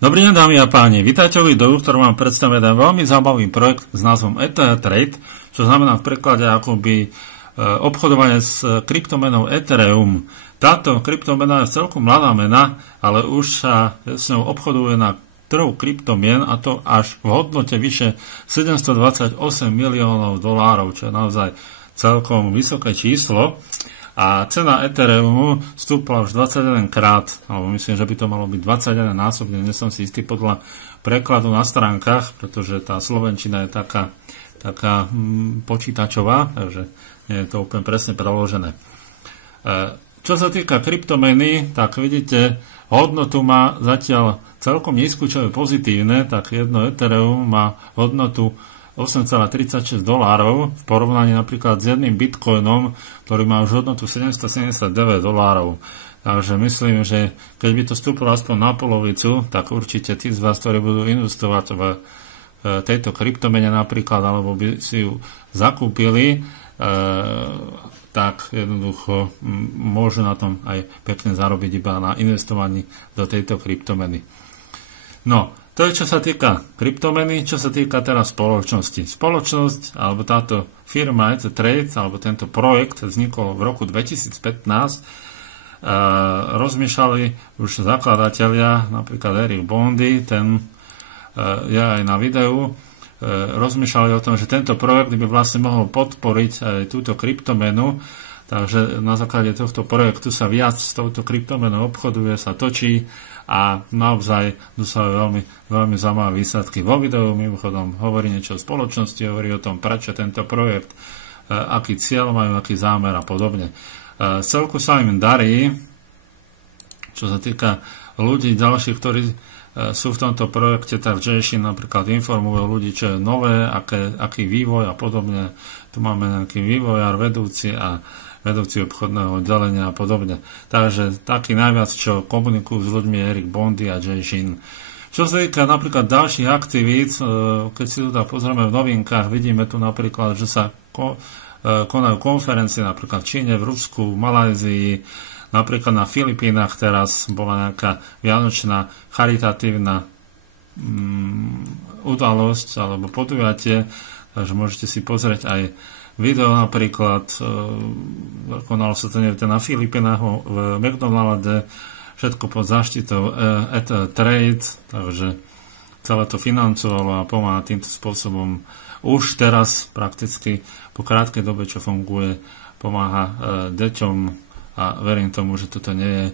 Dobrý deň, dámy a páni. Vítajte v videu, v ktorom vám predstavím veľmi zaujímavý projekt s názvom ETH Trade, čo znamená v preklade akoby obchodovanie s kryptomenou Ethereum. Táto kryptomena je celkom mladá mena, ale už sa s ňou obchoduje na trhu kryptomien, a to až v hodnote vyše 728 miliónov dolárov, čo je naozaj celkom vysoké číslo. A cena Ethereumu stúpla už 21 krát, alebo myslím, že by to malo byť 21 násobne, nie som si istý podľa prekladu na stránkach, pretože tá slovenčina je taká počítačová, takže nie je to úplne presne preložené. Čo sa týka kryptomeny, tak vidíte, hodnotu má zatiaľ celkom nízku, čo je pozitívne, tak jedno Ethereum má hodnotu 8,36 dolárov v porovnaní napríklad s jedným bitcoinom, ktorý má už hodnotu 779 dolárov. Takže myslím, že keď by to vstúpilo aspoň na polovicu, tak určite tí z vás, ktorí budú investovať v tejto kryptomene napríklad, alebo by si ju zakúpili, tak jednoducho môžu na tom aj pekne zarobiť iba na investovaní do tejto kryptomeny. No, to je čo sa týka kryptomeny, čo sa týka teraz spoločnosti. Spoločnosť, alebo táto firma ETH Trade, alebo tento projekt vznikol v roku 2015. Rozmýšľali už zakladatelia, napríklad Eric Bondy, ten je aj na videu, rozmýšľali o tom, že tento projekt by vlastne mohol podporiť aj túto kryptomenu, takže na základe tohto projektu sa viac s touto kryptomenou obchoduje, sa točí a naozaj dosahuje veľmi, veľmi zaujímavé výsledky. Vo videu mimochodom hovorí niečo o spoločnosti, hovorí o tom, prečo tento projekt, aký cieľ majú, aký zámer a podobne. Celku sa im darí, čo sa týka ľudí ďalších, ktorí sú v tomto projekte, tak Jason napríklad informujú ľudí, čo je nové, aký vývoj a podobne. Tu máme nejaký vývojár, vedúci obchodného oddelenia a podobne. Takže taký najviac, čo komunikujú s ľuďmi, Eric Bondy a Jason. Čo sa týka napríklad ďalších aktivít, keď si tu pozrieme v novinkách, vidíme tu napríklad, že sa konajú konferencie napríklad v Číne, v Rusku, v Malajzii, napríklad na Filipínach teraz bola nejaká vianočná charitatívna udalosť alebo podujatie, takže môžete si pozrieť aj video napríklad, konalo sa to na Filipínach v McDonalde, všetko pod záštitou ETH Trade, takže celé to financovalo a pomáha týmto spôsobom. Už teraz prakticky po krátkej dobe, čo funguje, pomáha deťom a verím tomu, že toto nie je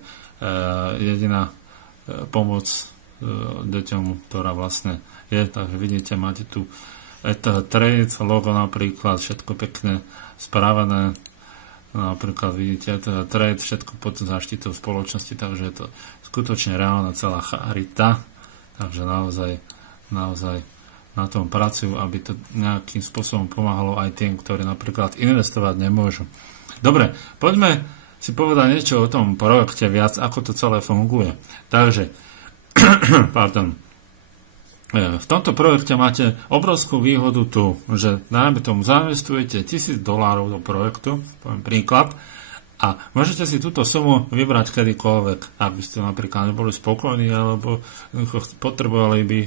jediná pomoc deťom, ktorá vlastne je. Takže vidíte, máte tu ETH Trade, logo napríklad, všetko pekne spravené. Napríklad vidíte ETH Trade, všetko pod záštitou spoločnosti, takže je to skutočne reálna celá charita. Takže naozaj na tom pracujú, aby to nejakým spôsobom pomáhalo aj tým, ktorí napríklad investovať nemôžu. Dobre, poďme si povedať niečo o tom projekte viac, ako to celé funguje. Takže, pardon. V tomto projekte máte obrovskú výhodu tu, že najmä tomu zainvestujete $1000 do projektu, poviem príklad, a môžete si túto sumu vybrať kedykoľvek, aby ste napríklad neboli spokojní, alebo potrebovali by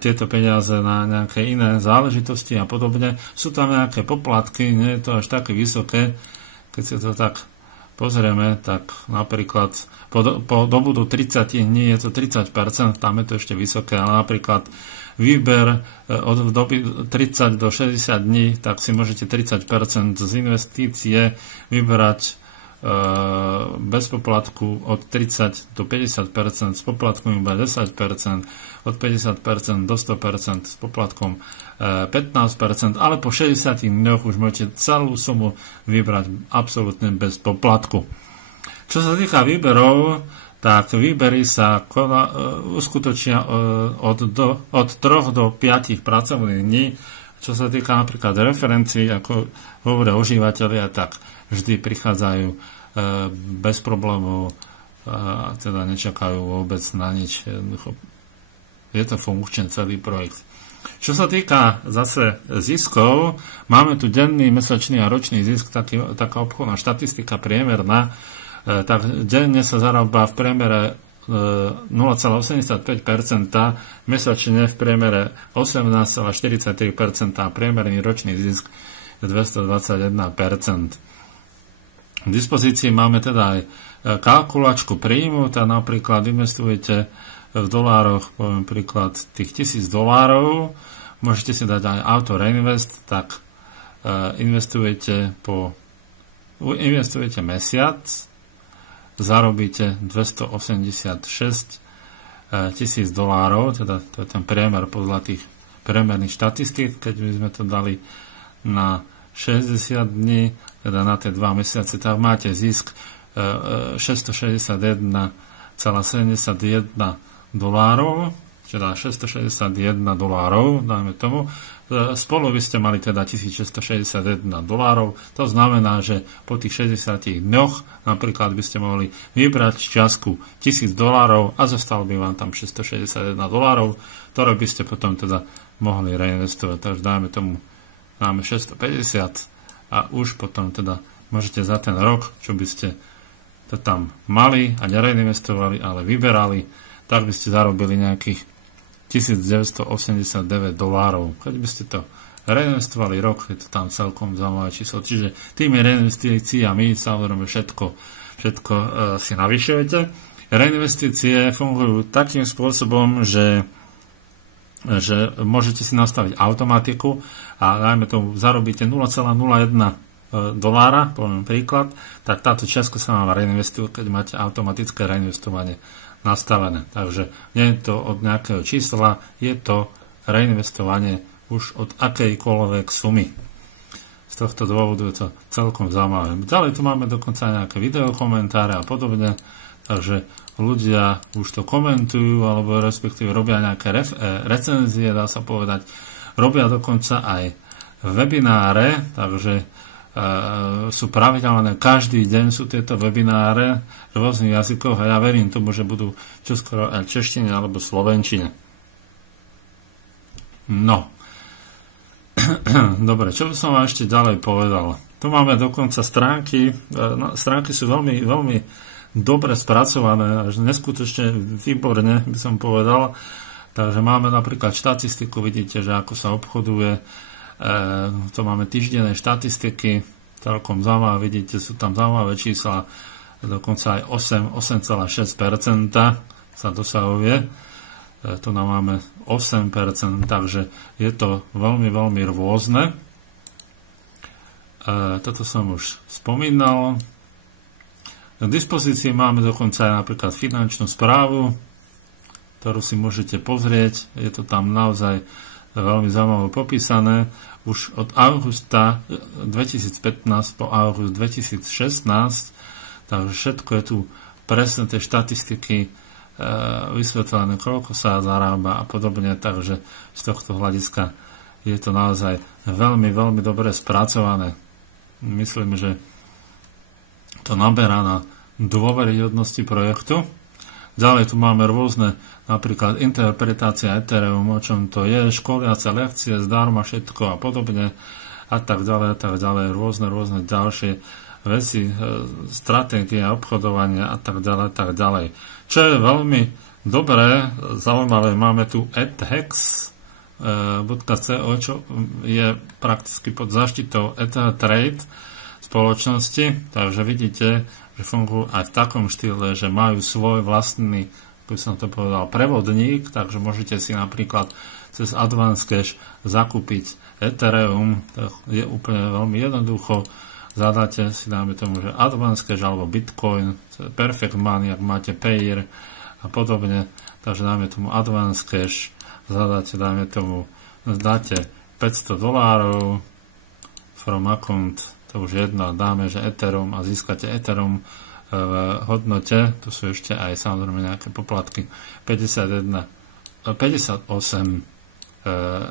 tieto peniaze na nejaké iné záležitosti a podobne. Sú tam nejaké poplatky, nie je to až také vysoké, keď si to tak pozrieme, tak napríklad po dobu do 30 dní je to 30%, tam je to ešte vysoké, ale napríklad výber od doby 30 do 60 dní, tak si môžete 30% z investície vyberať bez poplatku od 30 do 50%, s poplatkom iba 10%, od 50% do 100% s poplatkom 15%, ale po 60 dňoch už môžete celú sumu vybrať absolútne bez poplatku. Čo sa týka výberov, tak výbery sa uskutočnia od 3 do 5 pracovných dní. Čo sa týka napríklad referencií, ako hovoria užívateľia, tak vždy prichádzajú bez problémov a teda nečakajú vôbec na nič. Je to funkčný celý projekt. Čo sa týka zase ziskov, máme tu denný, mesačný a ročný zisk, taká obchodná štatistika priemerná, tak denne sa zarába v priemere 0,85%, mesačne v priemere 18,43%, a priemerný ročný zisk je 221%. V dispozícii máme teda aj kalkulačku príjmu, tak napríklad investujete v dolároch, poviem príklad, tých $1000, môžete si dať aj Auto Reinvest, tak investujete mesiac, zarobíte $286,000, teda to je ten priemer podľa tých priemerných štatistík. Keď by sme to dali na 60 dní, teda na tie 2 mesiace, tak máte zisk $661,71, teda $661, dajme tomu. Spolu by ste mali teda $1661. To znamená, že po tých 60 dňoch napríklad by ste mohli vybrať čiastku $1000 a zostalo by vám tam $661, ktoré by ste potom teda mohli reinvestovať. Takže dajme tomu, máme 650 a už potom teda môžete za ten rok, čo by ste to tam mali a nereinvestovali, ale vyberali, tak by ste zarobili nejakých $1989. Keď by ste to reinvestovali rok, je to tam celkom zaujímavé číslo. Čiže tými reinvestíciami samozrejme všetko si navyšujete. Reinvestície fungujú takým spôsobom, že môžete si nastaviť automatiku a dajme tomu zarobíte $0,01, poviem príklad, tak táto čiastka sa vám reinvestuje, keď máte automatické reinvestovanie nastavené. Takže nie je to od nejakého čísla, je to reinvestovanie už od akejkoľvek sumy. Z tohto dôvodu je to celkom zaujímavé. Ďalej tu máme dokonca nejaké videokomentáre a podobne, takže ľudia už to komentujú, alebo respektíve robia nejaké recenzie, dá sa povedať. Robia dokonca aj webináre, takže sú pravidelné, každý deň sú tieto webináre v rôznych jazykoch a ja verím tomu, že budú čoskoro aj češtine alebo slovenčine. No. Dobre, čo by som vám ešte ďalej povedal? Tu máme dokonca stránky. Stránky sú veľmi, veľmi dobre spracované, až neskutočne výborne, by som povedal. Takže máme napríklad štatistiku, vidíte, že ako sa obchoduje. To máme týždenné štatistiky, celkom zaujímavé, vidíte, sú tam zaujímavé čísla, dokonca aj 8,6% sa dosahuje. Tu nám máme 8%, takže je to veľmi, veľmi rôzne. Toto som už spomínal. K dispozícii máme dokonca aj napríklad finančnú správu, ktorú si môžete pozrieť. Je to tam naozaj veľmi zaujímavé popísané. Už od augusta 2015 po august 2016, takže všetko je tu presne tie štatistiky vysvetlené, koľko sa zarába a podobne, takže z tohto hľadiska je to naozaj veľmi, veľmi dobre spracované. Myslím, že to naberá na dôveryhodnosti projektu. Ďalej tu máme rôzne, napríklad interpretácia Ethereum, o čom to je, školiace lekcie, zdarma všetko a podobne a tak ďalej, rôzne ďalšie veci, stratégie obchodovania a tak ďalej. Čo je veľmi dobré, zaujímavé, máme tu ETHEX.co, čo je prakticky pod záštitou ETHTrade spoločnosti, takže vidíte, že fungujú aj v takom štýle, že majú svoj vlastný, ako som to povedal, prevodník, takže môžete si napríklad cez Advance Cash zakúpiť Ethereum, to je úplne veľmi jednoducho, zadáte si, dáme tomu, že Advance Cash alebo Bitcoin, Perfect Money, ak máte Payer a podobne, takže dáme tomu Advance Cash, zadáte, dáme tomu, dáte $500 from account, to už jedno, dáme, že Ethereum a získate Ethereum v hodnote, tu sú ešte aj samozrejme nejaké poplatky, 58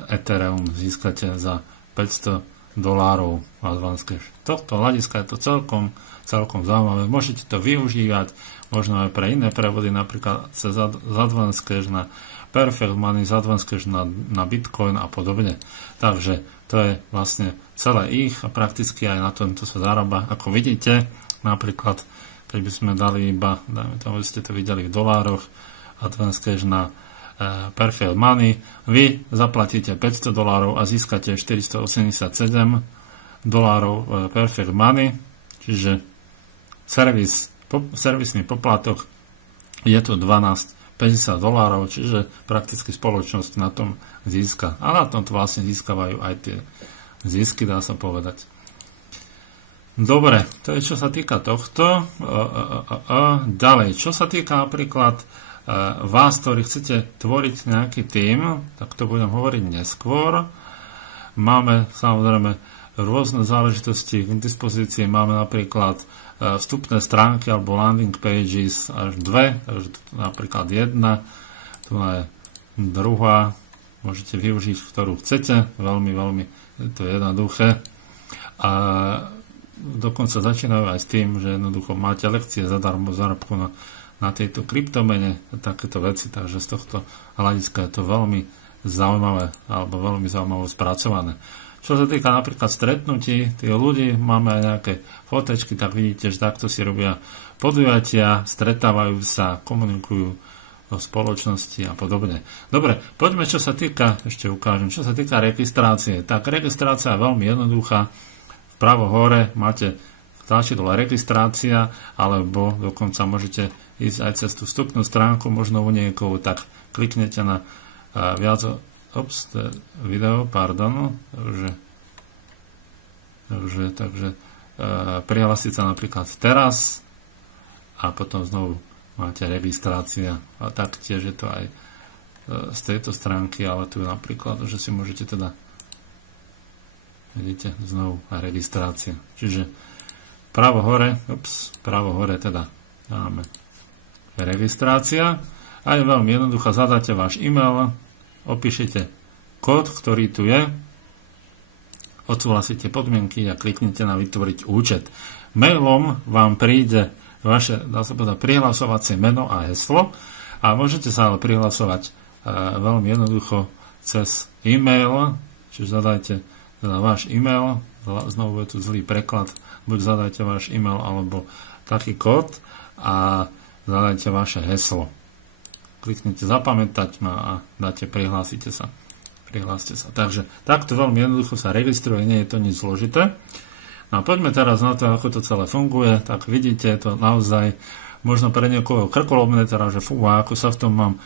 Ethereum získate za $500 Advance Cash. Tohto hľadiska je to celkom zaujímavé. Môžete to využívať možno aj pre iné prevody, napríklad z Advance Cash na Perfect Money, z Advance Cash na Bitcoin a podobne. Takže to je vlastne celé ich a prakticky aj na tom to sa zarába. Ako vidíte, napríklad keď by sme dali iba, dajme tomu, ste to videli v dolároch, Advance Cash na Perfect Money, vy zaplatíte $500 a získate $487 Perfect Money, čiže servisný poplatok je to $12,50, čiže prakticky spoločnosť na tom získa. A na tom vlastne získavajú aj tie zisky, dá sa povedať. Dobre, to je čo sa týka tohto. Ďalej, čo sa týka napríklad vás, ktorí chcete tvoriť nejaký tím, tak to budem hovoriť neskôr. Máme samozrejme rôzne záležitosti k dispozícii. Máme napríklad vstupné stránky alebo landing pages až 2, takže napríklad 1, tu je druhá, môžete využiť, ktorú chcete, veľmi, veľmi to je jednoduché. A dokonca začínajú aj s tým, že jednoducho máte lekcie zadarmo zárobku na tejto kryptomene, takéto veci, takže z tohto hľadiska je to veľmi zaujímavé alebo veľmi zaujímavé spracované. Čo sa týka napríklad stretnutí tých ľudí, máme aj nejaké fotečky, tak vidíte, že takto si robia podujatia, stretávajú sa, komunikujú o spoločnosti a podobne. Dobre, poďme, čo sa týka, ešte ukážem, čo sa týka registrácie. Tak registrácia je veľmi jednoduchá. Vpravo hore máte tlačidlo registrácia, alebo dokonca môžete ísť aj cez tú vstupnú stránku, možno u niekoho, tak kliknete na viac, to je video, pardon, takže prihlásiť sa napríklad teraz a potom znovu máte registrácia a taktiež je to aj z tejto stránky, ale tu napríklad, že si môžete teda vidíte, znovu aj registrácia. Čiže pravo hore teda dáme registrácia a je veľmi jednoduchá, zadáte váš e-mail, opíšete kód, ktorý tu je, odsúhlasíte podmienky a kliknite na vytvoriť účet. Mailom vám príde vaše, dá sa povedať, prihlasovacie meno a heslo a môžete sa ale prihlasovať veľmi jednoducho cez e-mail, čiže zadajte teda váš e-mail, znovu je tu zlý preklad, buď zadajte váš e-mail alebo taký kód a zadajte vaše heslo. Kliknite zapamätať ma a dáte prihláste sa. Takže takto veľmi jednoducho sa registruje, nie je to nič zložité. No a poďme teraz na to, ako to celé funguje. Tak vidíte, je to naozaj možno pre niekoho krkolomné, teda, že ako sa v tom mám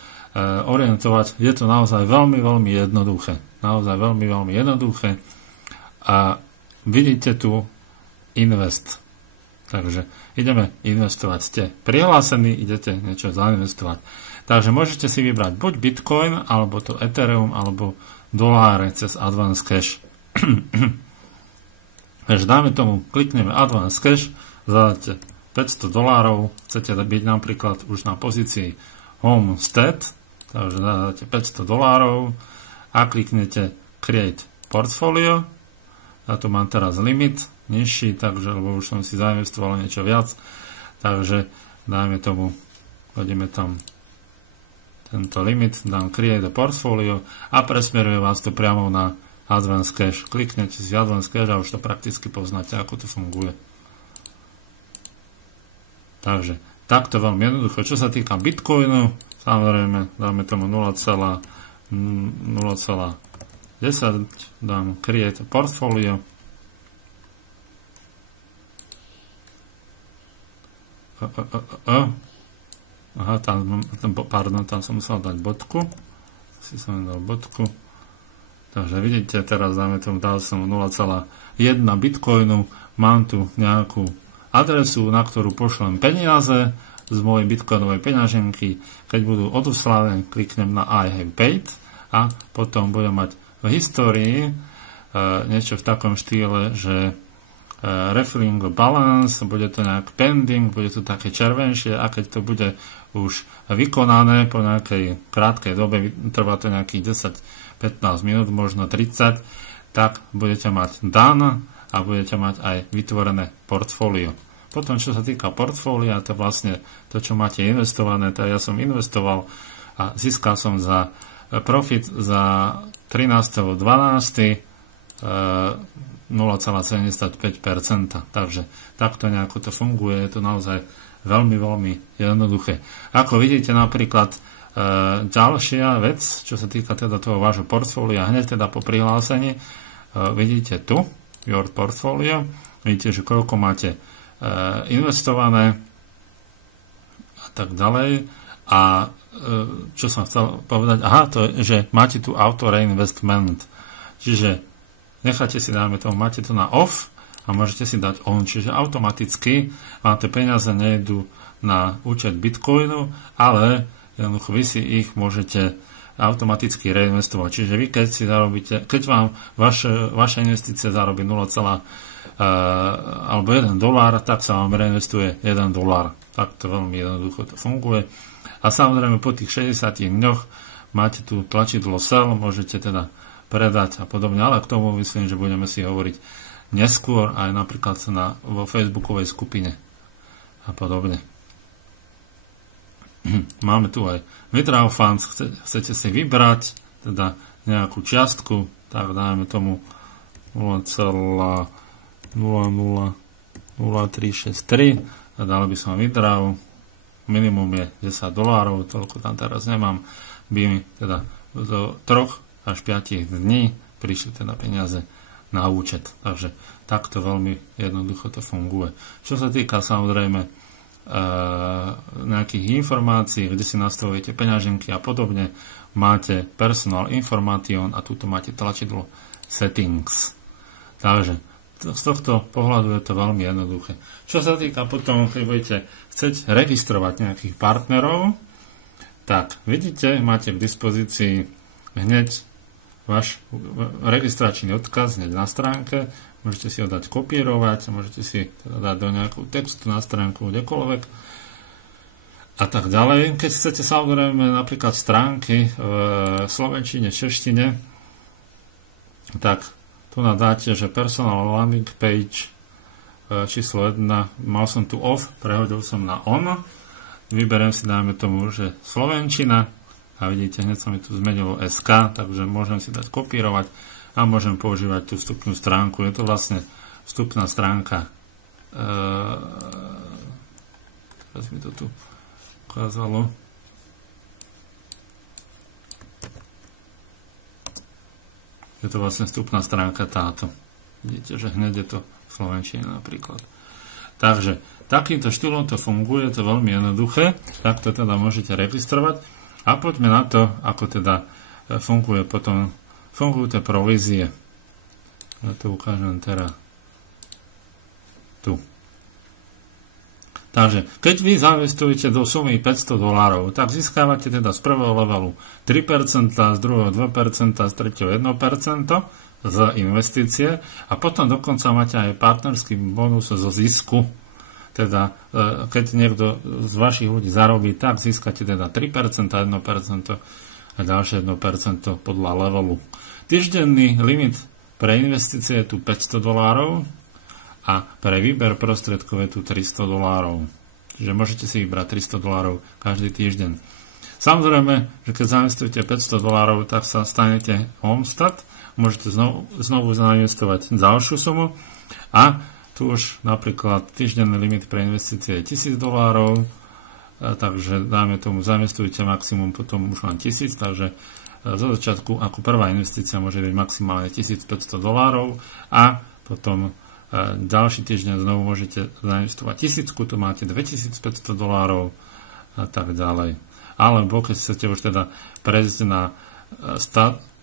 orientovať. Je to naozaj veľmi, veľmi jednoduché. Naozaj veľmi, veľmi jednoduché. A vidíte tu invest. Takže ideme investovať. Ste prihlásení, idete niečo zainvestovať. Takže môžete si vybrať buď Bitcoin, alebo to Ethereum, alebo doláre cez Advance Cash. Takže dáme tomu, klikneme Advance Cash, zadáte $500, chcete byť napríklad už na pozícii Homestead, takže zadáte $500 a kliknete Create Portfolio. Ja tu mám teraz limit nižší, takže lebo už som si zainvestoval niečo viac, takže dajme tomu, hodíme tam tento limit, dám Create Portfolio a presmeruje vás to priamo na Advance Cash. Kliknete si Advance Cash a už to prakticky poznáte, ako to funguje. Takže takto veľmi jednoducho. Čo sa týka Bitcoinu, samozrejme dáme tomu 0,10, dám Create Portfolio. Aha, tam som musel dať bodku. Si som dal bodku. Takže vidíte, teraz dáme tomu, dal som 0,1 bitcoinu, mám tu nejakú adresu, na ktorú pošlem peniaze z mojej bitcoinovej peňaženky. Keď budú odoslané, kliknem na I have paid a potom budem mať v histórii niečo v takom štýle, že refilling balance, bude to nejak pending, bude to také červenšie a keď to bude už vykonané po nejakej krátkej dobe, trvá to nejakých 10-15 minút, možno 30, tak budete mať done a budete mať aj vytvorené portfólio. Potom, čo sa týka portfólia, to vlastne to, čo máte investované, to ja som investoval a získal som za profit za 13.12. 0,75%. Takže takto nejako to funguje, je to naozaj veľmi, veľmi jednoduché. Ako vidíte napríklad ďalšia vec, čo sa týka teda toho vášho portfólia, hneď teda po prihlásení, vidíte tu, your portfolio, vidíte, že koľko máte investované a tak ďalej. A čo som chcel povedať, to je, že máte tu auto reinvestment, čiže necháte si, dáme tomu, máte to na off a môžete si dať on, čiže automaticky vám tie peniaze nejdú na účet Bitcoinu, ale jednoducho vy si ich môžete automaticky reinvestovať. Čiže vy, keď si zarobíte, keď vám vaša investícia zarobí 0, alebo $1, tak sa vám reinvestuje $1. Tak to veľmi jednoducho to funguje. A samozrejme po tých 60 dňoch máte tu tlačidlo sell, môžete teda predať a podobne, ale k tomu myslím, že budeme si hovoriť neskôr aj napríklad vo facebookovej skupine a podobne. Máme tu aj withdraw funds, chcete si vybrať teda nejakú čiastku, tak dajme tomu 0,00363 a dali by som withdraw, minimum je $10, toľko tam teraz nemám, by mi teda do 3 až 5 dní prišli teda peniaze na účet, takže takto veľmi jednoducho to funguje. Čo sa týka samozrejme nejakých informácií, kde si nastavujete peňaženky a podobne, máte personal information a tuto máte tlačidlo settings. Takže z tohto pohľadu je to veľmi jednoduché. Čo sa týka potom, keď budete chcieť registrovať nejakých partnerov, tak vidíte, máte k dispozícii hneď váš registračný odkaz hneď na stránke, môžete si ho dať kopírovať, môžete si teda dať do nejakú textu na stránku, kdekoľvek a tak ďalej. Keď chcete samozrejme napríklad stránky v slovenčine, češtine, tak tu nadáte, že personal landing page číslo 1, mal som tu off, prehodil som na on, vyberiem si, dajme tomu, že slovenčina a vidíte, hneď sa mi tu zmenilo SK, takže môžem si dať kopírovať a môžem používať tú vstupnú stránku. Je to vlastne vstupná stránka. Teraz mi to tu ukázalo. Je to vlastne vstupná stránka táto. Vidíte, že hneď je to v slovenčine napríklad. Takže takýmto štýlom to funguje, to je veľmi jednoduché. Takto teda môžete registrovať. A poďme na to, ako teda fungujú tie provízie. Ja to ukážem teraz tu. Takže, keď vy zainvestujete do sumy $500, tak získávate teda z prvého levelu 3%, z druhého 2%, z tretieho 1% z investície a potom dokonca máte aj partnerský bonus zo zisku. Teda, keď niekto z vašich ľudí zarobí, tak získate teda 3%, 1% a ďalšie 1% podľa levelu. Týždenný limit pre investície je tu $500 a pre výber prostriedkov je tu $300. Čiže môžete si vybrať $300 každý týždeň. Samozrejme, že keď zainvestujete $500, tak sa stanete homestad, môžete znovu zainvestovať ďalšiu sumu a tu už napríklad týždenný limit pre investície je $1000, takže dáme tomu, zainvestujte maximum, potom už len 1000, takže zo začiatku ako prvá investícia môže byť maximálne $1500 a potom ďalší týždeň znovu môžete zainvestovať 1000, tu máte $2500 a tak ďalej. Alebo keď chcete už teda prejsť na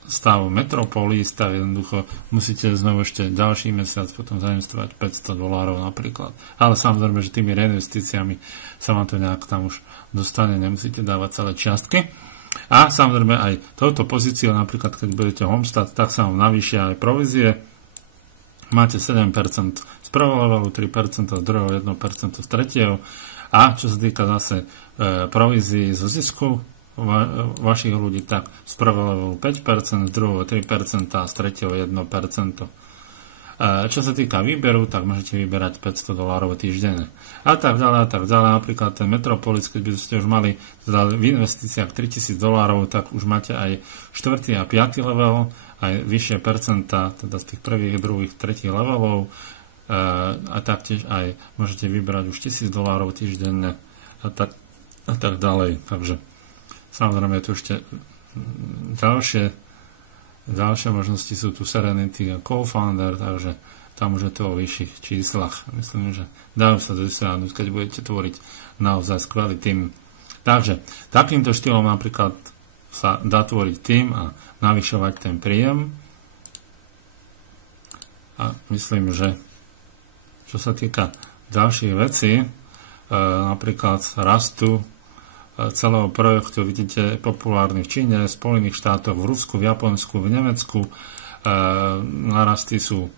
stav Metropolis, tak jednoducho musíte znovu ešte ďalší mesiac potom zainvestovať $500 napríklad. Ale samozrejme, že tými reinvestíciami sa vám to nejak tam už dostane, nemusíte dávať celé čiastky. A samozrejme aj touto pozíciou, napríklad keď budete homestad, tak sa vám navýšia aj provízie. Máte 7% z prvého levelu, 3% z druhého, 1% z tretieho. A čo sa týka zase provízií zo zisku vašich ľudí, tak z prvého levelu 5%, z druhého 3% a z tretieho 1%. Čo sa týka výberu, tak môžete vyberať $500 týždenne. A tak ďalej, a tak ďalej. Napríklad ten Metropolis, keď by ste už mali v investíciách $3000, tak už máte aj 4. a 5. level, aj vyššie percentá, teda z tých prvých, druhých, tretích levelov. a taktiež aj môžete vybrať už $1000 týždenne a tak ďalej. Takže samozrejme je tu ešte ďalšie možnosti, sú tu Serenity a Co-Founder, takže tam už je to o vyšších číslach. Myslím, že dajú sa dosiahnuť, keď budete tvoriť naozaj skvelý tým. Takže takýmto štýlom napríklad sa dá tvoriť tým a navyšovať ten príjem. A myslím, že čo sa týka ďalších vecí, napríklad rastu celého projektu, vidíte, populárny v Číne, Spojených štátoch, v Rusku, v Japonsku, v Nemecku. Narasty sú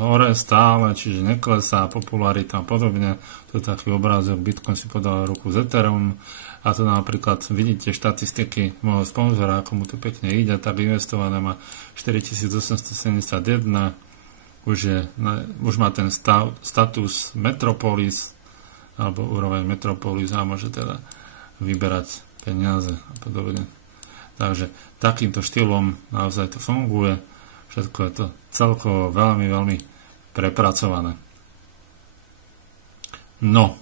hore stále, čiže neklesá popularita a podobne. To je taký obrázok, Bitcoin si podal ruku z Ethereum a to napríklad vidíte štatistiky môjho sponzora, ako mu to pekne ide, tak investované má 4871, už má ten status Metropolis alebo úroveň Metropolis a môže teda vyberať peniaze a podobne. Takže takýmto štýlom naozaj to funguje. Všetko je to celkovo veľmi, veľmi prepracované. No,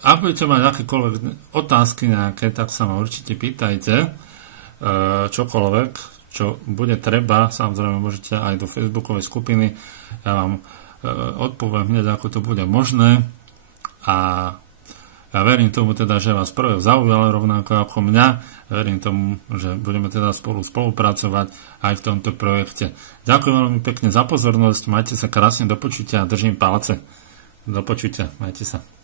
ak budete mať akékoľvek otázky nejaké, tak sa ma určite pýtajte. Čokoľvek, čo bude treba, samozrejme môžete aj do facebookovej skupiny. Ja vám odpoviem hneď, ako to bude možné. A ja verím tomu teda, že vás prvé zaujalo rovnako ako mňa. Verím tomu, že budeme teda spolupracovať aj v tomto projekte. Ďakujem veľmi pekne za pozornosť. Majte sa krásne, do počutia a držím palce. Do počutia. Majte sa.